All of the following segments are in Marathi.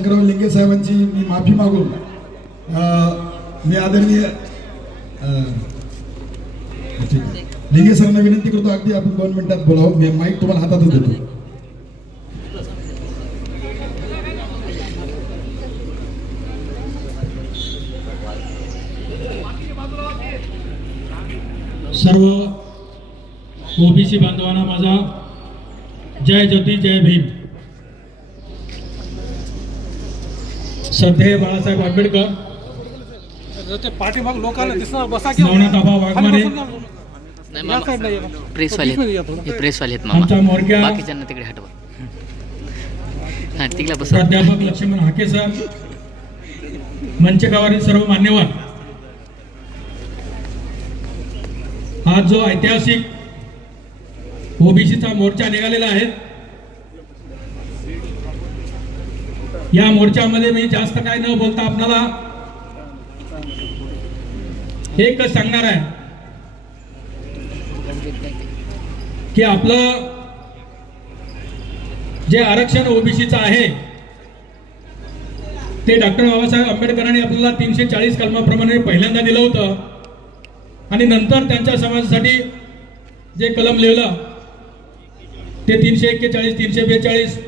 शंकरराव लिंगे साहेबांची मी माफी मागून मी आदरणीय ठीक लिंगे सरांना विनंती करतो अगदी आपण दोन मिनिटात बोलावं. मी माईक तुम्हाला हातातच देतो. सर्व ओबीसी बांधवांना माझा जय ज्योती जय भीम. श्रद्धेय बाळासाहेब आंबेडकर. पाठीमाग लोकांना दिसणार बसा प्रेसवाले हे प्रेसवाले आहेत मामा. बाकीच्यांना तिकडे हटवा. हा तिकडे बस. प्राध्यापक लक्ष्मण हाके सर. मंचकावरील सर्व मान्यवर. आज जो ऐतिहासिक ओबीसीचा मोर्चा निघालेला आहे या मोर्चामध्ये मी जास्त काय न बोलता आपल्याला एकच सांगणार आहे. की आपलं जे आरक्षण ओबीसीचं आहे ते डॉक्टर बाबासाहेब आंबेडकरांनी आपल्याला तीनशे चाळीस कलमाप्रमाणे पहिल्यांदा दिलं होतं. आणि नंतर त्यांच्या समाजासाठी जे कलम लिहिलं ते तीनशे एक्केचाळीस तीनशे बेचाळीस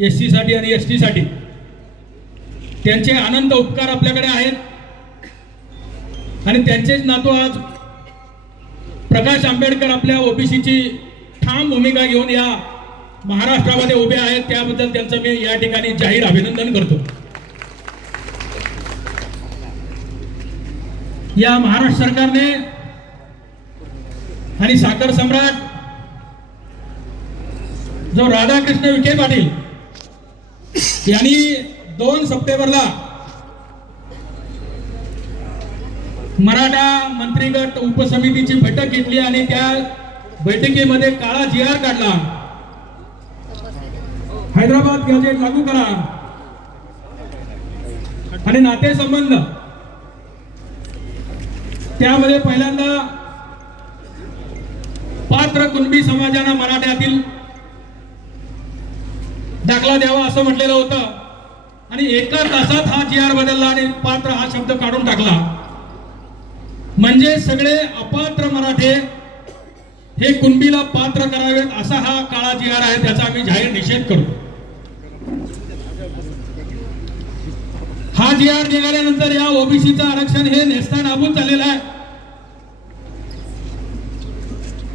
एससाठी आणि एस टीसाठी त्यांचे अनंत उपकार आपल्याकडे आहेत. आणि त्यांचेच नातू आज प्रकाश आंबेडकर आपल्या ओबीसीची ठाम भूमिका घेऊन या महाराष्ट्रामध्ये उभे आहेत. त्याबद्दल त्यांचं मी या ठिकाणी जाहीर अभिनंदन करतो. या महाराष्ट्र सरकारने आणि साखर सम्राट जो राधाकृष्ण विखे पाटील यांनी दोन सप्टेंबरला मराठा मंत्रीगट उपसमितीची बैठक घेतली आणि त्या बैठकीमध्ये काळा जी आर काढला. हैदराबाद गॅजेट लागू करा. आणि नातेसंबंध. त्यामध्ये पहिल्यांदा पात्र कुणबी समाजानं मराठ्यातील दाखला द्यावा असं म्हटलेलं होतं. आणि एका तासात हा जी आर बदलला आणि पात्र हा शब्द काढून टाकला. म्हणजे सगळे अपात्र मराठे हे कुणबीला पात्र करावेत असा हा काळा जी आर आहे त्याचा आम्ही जाहीर निषेध करतो हा जी आर निघाल्यानंतर या ओबीसीचं आरक्षण हे नेस्ता नाबूद झालेलं आहे.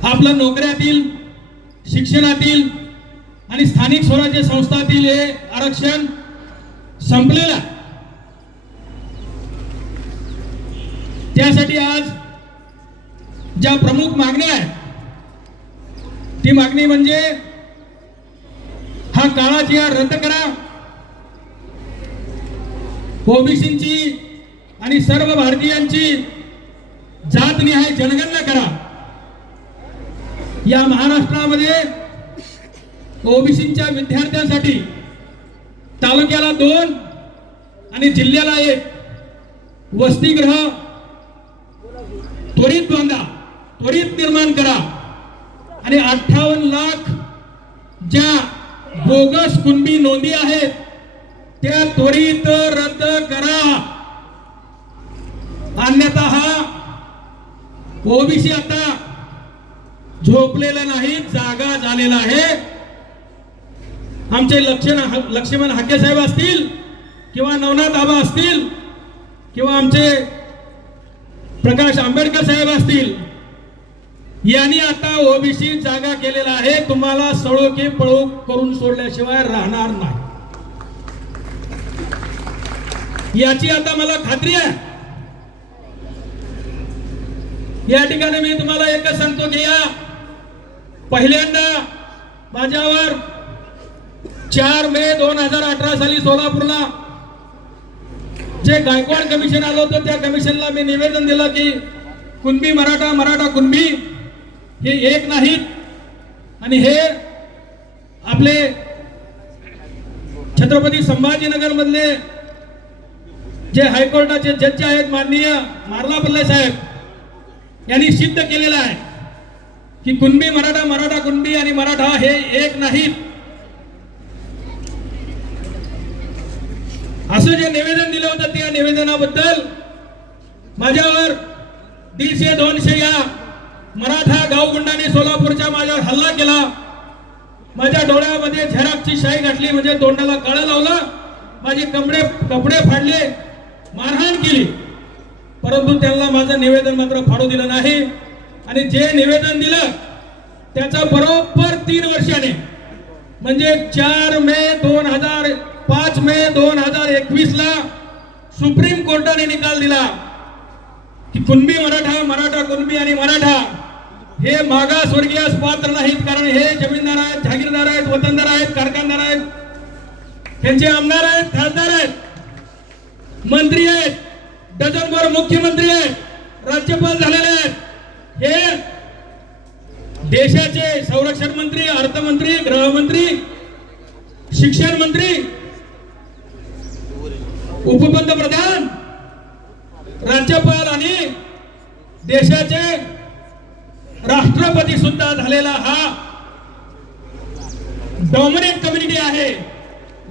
आपलं नोकऱ्यातील शिक्षणातील आणि स्थानिक स्वराज्य संस्थातील हे आरक्षण संपलेला. त्यासाठी आज ज्या प्रमुख मागण्या आहेत ती मागणी म्हणजे हा काळा या रद्द करा. ओबीसींची आणि सर्व भारतीयांची जातनिहाय जनगणना करा. या महाराष्ट्रामध्ये ओबीसींच्या विद्यार्थ्यांसाठी तालुक्याला दोन आणि जिल्ह्याला एक. वसतिगृह त्वरित बांधा त्वरित निर्माण करा. आणि अठ्ठावन्न लाख ज्या बोगस कुणबी नोंदी आहेत त्या त्वरित रद्द करा. अन्यथा हा ओबीसी आता झोपलेला नाही जागा झालेला आहे. आमचे लक्षण लक्ष्मण हाके साहेब असतील किंवा नवनाथ आबा असतील किंवा आमचे प्रकाश आंबेडकर साहेब असतील यांनी आता ओबीसी जागा केलेला आहे. तुम्हाला सळो की पळो करून सोडल्याशिवाय राहणार नाही. याची आता मला खात्री आहे. या ठिकाणी मी तुम्हाला एकच सांगतो की या पहिल्यांदा माझ्यावर चार मे दोन हजार अठरा साली सोलापूरला जे गायकवाड कमिशन आलं होतं त्या कमिशनला मी निवेदन दिलं की कुणबी मराठा मराठा कुणबी हे एक नाहीत. आणि हे आपले छत्रपती संभाजीनगर मधले जे हायकोर्टाचे जज आहेत माननीय मारला पल्ले साहेब यांनी सिद्ध केलेलं आहे की कुणबी मराठा मराठा कुणबी आणि मराठा हे एक नाहीत. असं जे निवेदन दिलं होतं त्या निवेदनाबद्दल माझ्यावर दीडशे दोनशे या मराठा गावगुंडाने सोलापूरच्या माझ्यावर हल्ला केला. माझ्या डोळ्यामध्ये झेराकची शाई घातली म्हणजे तोंडाला कळं लावलं. माझे कपडे कपडे फाडले मारहाण केली. परंतु त्यांना माझं निवेदन मात्र फाडू दिलं नाही. आणि जे निवेदन दिलं त्याचं बरोबर तीन वर्षाने. म्हणजे चार मे दोन हजार पाच मे दोन हजार एकवीस ला सुप्रीम कोर्टाने निकाल दिला की कुणबी मराठा मराठा कुणबी आणि मराठा हे मागासवर्गीय पात्र नाहीत. कारण हे जमीनदार आहेत जागीरदार आहेत वतनदार आहेत कारखानदार आहेत. त्यांचे आमदार आहेत खासदार आहेत मंत्री आहेत डझनभर मुख्यमंत्री आहेत राज्यपाल झालेले आहेत. हे देशाचे संरक्षण मंत्री अर्थमंत्री गृहमंत्री शिक्षण मंत्री उपपंतप्रधान राज्यपाल आणि देशाचे राष्ट्रपती सुद्धा झालेला हा डॉमिनेट कम्युनिटी आहे.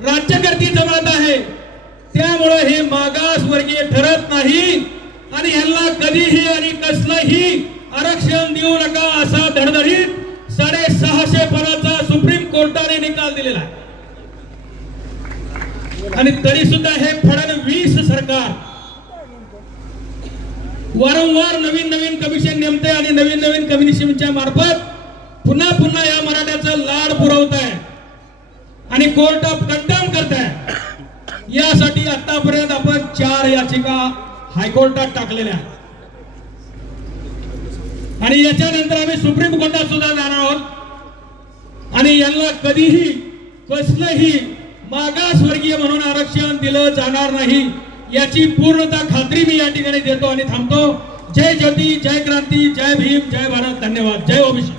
राज्यकर्ती जमात आहे. त्यामुळे हे मागासवर्गीय ठरत नाही आणि यांना कधीही आणि कसलंही आरक्षण देऊ नका असा धडधडीत साडेसहाशे पदाचा सुप्रीम कोर्टाने निकाल दिलेला आहे. आणि तरी सुद्धा हे फडणवीस सरकार वारंवार नवीन नवीन कमिशन नेमते आणि नवीन नवीन कमिशनच्या मार्फत पुन्हा पुन्हा या मराठ्याचा लाड पुरवत आहे आणि कोर्ट ऑफ कंटेम करत आहे यासाठी आतापर्यंत आपण चार याचिका हायकोर्टात टाकलेल्या आणि याच्यानंतर आम्ही सुप्रीम कोर्टात सुद्धा जाणार आहोत. आणि यांना कधीही कसलंही मागासवर्गीय म्हणून आरक्षण दिलं जाणार नाही. याची पूर्णता खात्री मी या ठिकाणी देतो आणि थांबतो. जय ज्योती जय क्रांती जय भीम जय भारत. धन्यवाद. जय ओबीसी